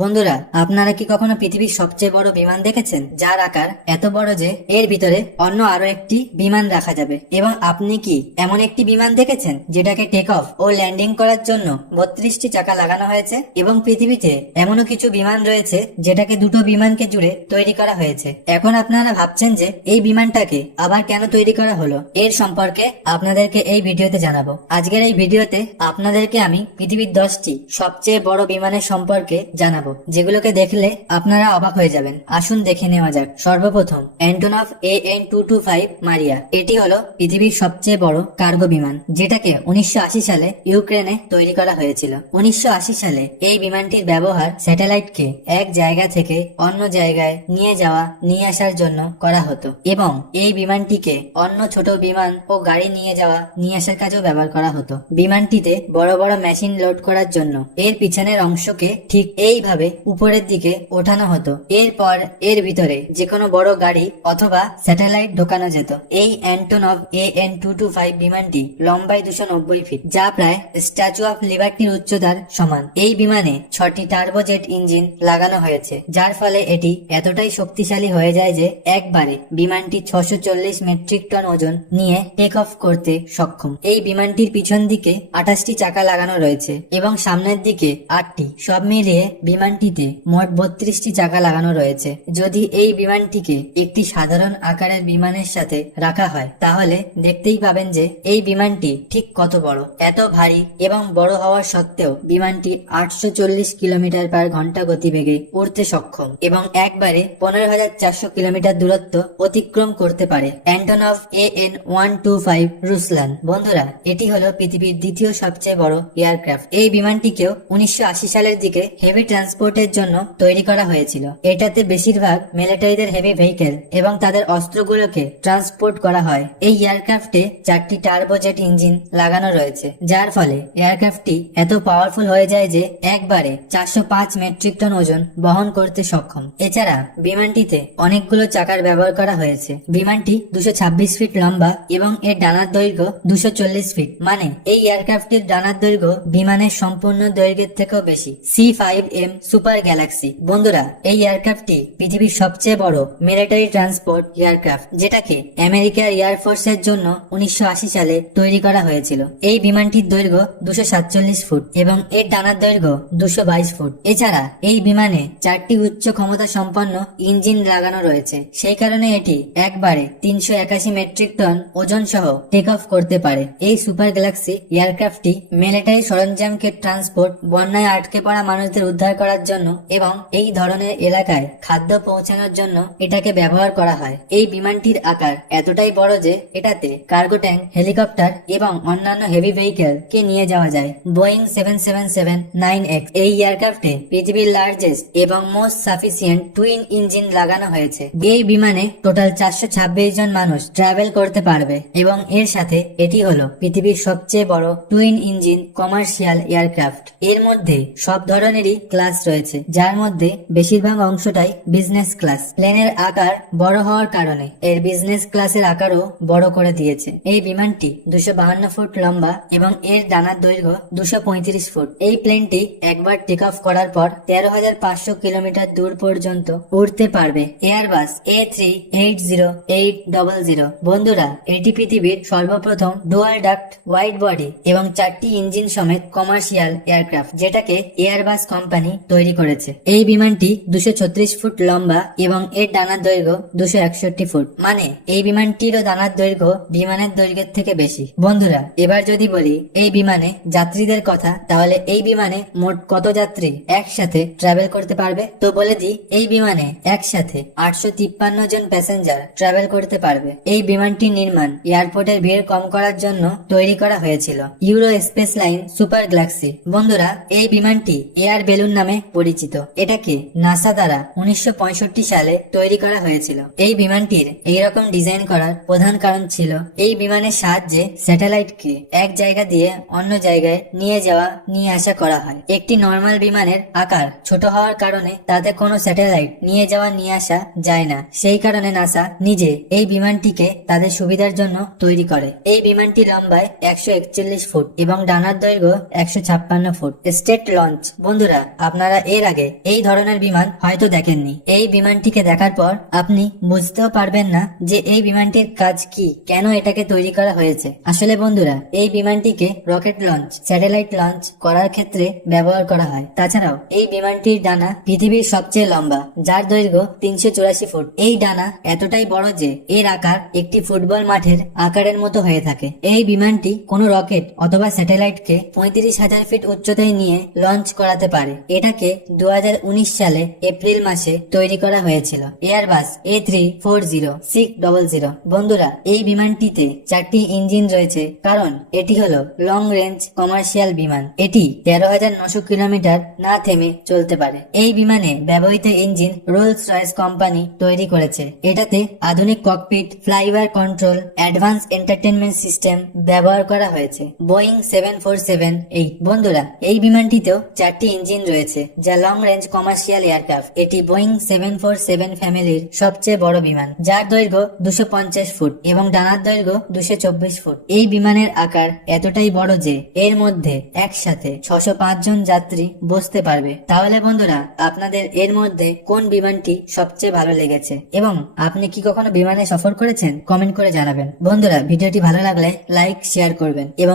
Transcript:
বন্ধুরা, আপনারা কি কখনো পৃথিবীর সবচেয়ে বড় বিমান দেখেছেন, যার আকার এত বড় যে এর ভিতরে অন্য আরো একটি বিমান রাখা যাবে? এবং আপনি কি এমন একটি বিমান দেখেছেন যেটাকে টেক অফ ও ল্যান্ডিং করার জন্য 32টি চাকা লাগানো হয়েছে? এবং পৃথিবীতে এমনও কিছু বিমান রয়েছে যেটাকে দুটো বিমানকে জুড়ে তৈরি করা হয়েছে। এখন আপনারা ভাবছেন যে এই বিমানটাকে আবার কেন তৈরি করা হলো, এর সম্পর্কে আপনাদেরকে এই ভিডিওতে জানাবো। আজকের এই ভিডিওতে আপনাদেরকে আমি পৃথিবীর 10টি সবচেয়ে বড় বিমানের সম্পর্কে জানাবো, যেগুলোকে দেখলে আপনারা অবাক হয়ে যাবেন। আসুন দেখে নেওয়া যাক। সর্বপ্রথম অ্যান্টনভ AN-225 মারিয়া। এটি হলো পৃথিবীর সবচেয়ে বড় কার্গো বিমান, যেটাকে 1980 সালে ইউক্রেনে তৈরি করা হয়েছিল। 1980 সালে এই বিমানটির ব্যবহার স্যাটেলাইটকে এক জায়গা থেকে অন্য জায়গায় নিয়ে যাওয়া নিয়ে আসার জন্য করা হতো, এবং এই বিমানটিকে অন্য ছোট বিমান ও গাড়ি নিয়ে যাওয়া নিয়ে আসার কাজেও ব্যবহার করা হতো। বিমানটিতে বড় বড় মেশিন লোড করার জন্য এর পিছনের অংশকে ঠিক এইভাবে উপরের দিকে ওঠানো হতো। এরপর এর ভিতরে যে কোনো বড় গাড়ি অথবা স্যাটেলাইট ঢোকানো যেত। এই অ্যান্টনভ AN-225 বিমানটি লম্বায় 290 ফিট, যা প্রায় স্ট্যাচু অফ লিবার্টির উচ্চতার সমান। এই বিমানে 6টি টার্বোজেট ইঞ্জিন লাগানো হয়েছে, যার ফলে এটি এতটাই শক্তিশালী হয়ে যায় যে একবারে বিমানটি 640 মেট্রিক টন ওজন নিয়ে টেক অফ করতে সক্ষম। এই বিমানটির পিছন দিকে 28টি চাকা লাগানো রয়েছে এবং সামনের দিকে 8টি। সব মিলিয়ে বিমানটিতে মোট 32টি চাকা লাগানো রয়েছে। যদি এই বিমানটিকে একটি সাধারণ আকারের বিমানের সাথে রাখা হয়, তাহলে দেখতেই পাবেন যে এই বিমানটি ঠিক কত বড়। এত ভারী এবং বড় হওয়ার সত্ত্বেও বিমানটি 840 কিলোমিটার পার ঘন্টা গতিবেগে উড়তে সক্ষম এবং একবারে 15,400 কিলোমিটার দূরত্ব অতিক্রম করতে পারে। অ্যান্টনভ AN-125 রুসলান। বন্ধুরা, এটি হলো পৃথিবীর দ্বিতীয় সবচেয়ে বড় এয়ারক্রাফট। এই বিমানটিকেও 1980 সালের দিকে হেভি ট্রান্সপোর্টের জন্য তৈরি করা হয়েছিল। এটাতে বেশিরভাগ মিলিটারিদের হেভি ভেহিকেল এবং তাদের অস্ত্রগুলোকে ট্রান্সপোর্ট করা হয়। এই এয়ারক্রাফটে 4টি টার্বোজেট ইঞ্জিন লাগানো রয়েছে, যার ফলে এয়ারক্রাফটটি এত পাওয়ারফুল হয়ে যায় যে একবারে 405 মেট্রিক টন ওজন বহন করতে সক্ষম। এছাড়া বিমানটিতে অনেকগুলো চাকার ব্যবহার করা হয়েছে। বিমানটি 226 ফিট লম্বা এবং এর ডানার দৈর্ঘ্য 240 ফিট, মানে এই এয়ারক্রাফটের ডানার দৈর্ঘ্য বিমানের সম্পূর্ণ দৈর্ঘ্যের থেকেও বেশি। C5M super Galaxy. বন্ধুরা, এই এয়ারক্রাফটটি পৃথিবীর সবচেয়ে বড় মিলিটারি ট্রান্সপোর্ট এয়ারক্রাফট, যেটাকে আমেরিকার এয়ারফোর্স এর জন্য 1980 সালে তৈরি করা হয়েছিল। এই বিমানটির দৈর্ঘ্য 247 ফুট এবং এর ডানার দৈর্ঘ্য 222 ফুট। এছাড়া এই বিমানে 4টি উচ্চ ক্ষমতা সম্পন্ন ইঞ্জিন লাগানো রয়েছে, সেই কারণে এটি একবারে 381 মেট্রিক টন ওজন সহ টেক অফ করতে পারে। এই সুপার গ্যালাক্সি এয়ারক্রাফটটি মিলিটারি সরঞ্জামকে ট্রান্সপোর্ট, বন্যায় আটকে পড়া মানুষদের উদ্ধার করার জন্য এবং এই ধরনের এলাকায় খাদ্য পৌঁছানোর জন্য এটাকে ব্যবহার করা হয়। এই বিমানটির আকার এতটাই বড় যে এটাতে কার্গো ট্যাঙ্ক, হেলিকপ্টার এবং অন্যান্য হেভি ভেহিকেল কে নিয়ে যাওয়া যায়। বোয়িং 777-9X এই এয়ারক্রাফটে পৃথিবীর লার্জেস্ট এবং মোস্ট সাফিসিয়েন্ট টুইন ইঞ্জিন লাগানো হয়েছে। এই বিমানে টোটাল 426 জন মানুষ ট্রাভেল করতে পারবে এবং এর সাথে এটি হলো পৃথিবীর সবচেয়ে বড় টুইন ইঞ্জিন কমার্শিয়াল এয়ারক্রাফট। এর মধ্যে সব ধরনেরই ক্লাস রয়েছে, যার মধ্যে বেশিরভাগ অংশটাই বিজনেস ক্লাস। প্লেনের আকার বড় হওয়ার কারণে এর বিজনেস ক্লাসের আকারও বড় করে দিয়েছে। এই বিমানটি 252 ফুট লম্বা এবং এর ডানার দৈর্ঘ্য 235 ফুট। এই প্লেনটি একবার টেক অফ করার পর 13,500 কিলোমিটার দূর পর্যন্ত উড়তে পারবে। Airbus A380-800। বন্ধুরা, এটি পৃথিবীর সর্বপ্রথম ডুয়াল ডাক্ট ওয়াইড বডি এবং 4টি ইঞ্জিন সমেত কমার্শিয়াল এয়ারক্রাফট, যেটাকে এয়ারবাস কোম্পানি তৈরি করেছে। এই বিমানটি 236 ফুট লম্বা এবং এর ডানার দৈর্ঘ্য 261 ফুট, মানে এই বিমানটিরও ডানার দৈর্ঘ্য বিমানের দৈর্ঘ্যের থেকে বেশি। বন্ধুরা, এবার যদি বলি এই বিমানে যাত্রীদের কথা, তাহলে এই বিমানে মোট কত যাত্রী একসাথে ট্রাভেল করতে পারবে? তো বলে দিই, এই বিমানে একসাথে 853 জন প্যাসেঞ্জার ট্রাভেল করতে পারবে। এই বিমানটির নির্মাণ এয়ারপোর্টের ভিড় কম করার জন্য তৈরি করা হয়েছিল। Euro space line super Galaxy. বন্ধুরা, এই বিমানটি এয়ার বেলুন নামে পরিচিত। এটাকে নাসা দ্বারা 1965 সালে তৈরি করা হয়েছিল। এই বিমানটির এইরকম ডিজাইন করার প্রধান কারণ ছিল এই বিমানের সাহায্যে স্যাটেলাইটকে এক জায়গা দিয়ে অন্য জায়গায় নিয়ে যাওয়া নিয়ে আসা করা হয়। একটি নর্মাল বিমানের আকার ছোট হওয়ার কারণে তাতে কোনো স্যাটেলাইট নিয়ে যাওয়া নিয়ে আসা যায় না। সেই কারণে নাসা নিজে এই বিমানটিকে তাদের সুবিধার জন্য তৈরি করে। এই বিমানটি লম্বায় 141 ফুট এবং ডানার দৈর্ঘ্য 156 ফুট। State launch. বন্ধুরা, আপনারা আপনারা এর আগে এই ধরনের বিমান হয়তো দেখেননি। এই বিমানটিকে দেখার পর আপনি বুঝতেও পারবেন না যে এই বিমানটির কাজ কি, কেন এটাকে তৈরি করা হয়েছে। আসলে বন্ধুরা, এই বিমানটিকে রকেট লঞ্চ, স্যাটেলাইট লঞ্চ করার ক্ষেত্রে ব্যবহার করা হয়। তাছাড়াও এই বিমানটির ডানা পৃথিবীর সবচেয়ে লম্বা, যার দৈর্ঘ্য 384 ফুট। এই ডানা এতটাই বড় যে এর আকার একটি ফুটবল মাঠের আকারের মতো হয়ে থাকে। এই বিমানটি কোনো রকেট অথবা স্যাটেলাইটকে 35,000 ফিট উচ্চতায় নিয়ে লঞ্চ করাতে পারে। এটাকে 2019 সালে এপ্রিল মাসে তৈরি করা হয়েছিল। Airbus A340-600। বন্ধুরা, এই বিমানটিতে 4টি ইঞ্জিন রয়েছে, কারণ এটি হলো লং রেঞ্জ কমার্শিয়াল বিমান। এটি 13,900 কিলোমিটার না থেমে চলতে পারে। এই বিমানে ব্যবহৃত ইঞ্জিন রোলস রয়েস কোম্পানি তৈরি করেছে। এটাতে আধুনিক cockpit, flyover control, advance entertainment system ব্যবহার করা হয়েছে। বোয়িং 747-8। বন্ধুরা, এই বিমানটিতেও 4টি ইঞ্জিন রয়েছে, যা লং রেঞ্জ কমার্শিয়াল এয়ারক্রাফট। এটি বোয়িং 747 ফ্যামিলির সবচেয়ে বড় বিমান, যার দৈর্ঘ্য 250 ফুট এবং ডানার দৈর্ঘ্য 224 ফুট। এই বিমানের আকার এতটাই বড় যে এর মধ্যে একসাথে 605 জন যাত্রী বসতে পারবে। তাহলে বন্ধুরা, আপনাদের এর মধ্যে কোন বিমানটি সবচেয়ে ভালো লেগেছে এবং আপনি কি কখনো বিমানে সফর করেছেন? কমেন্ট করে জানাবেন। বন্ধুরা, ভিডিওটি ভালো লাগলে লাইক, শেয়ার করবেন এবং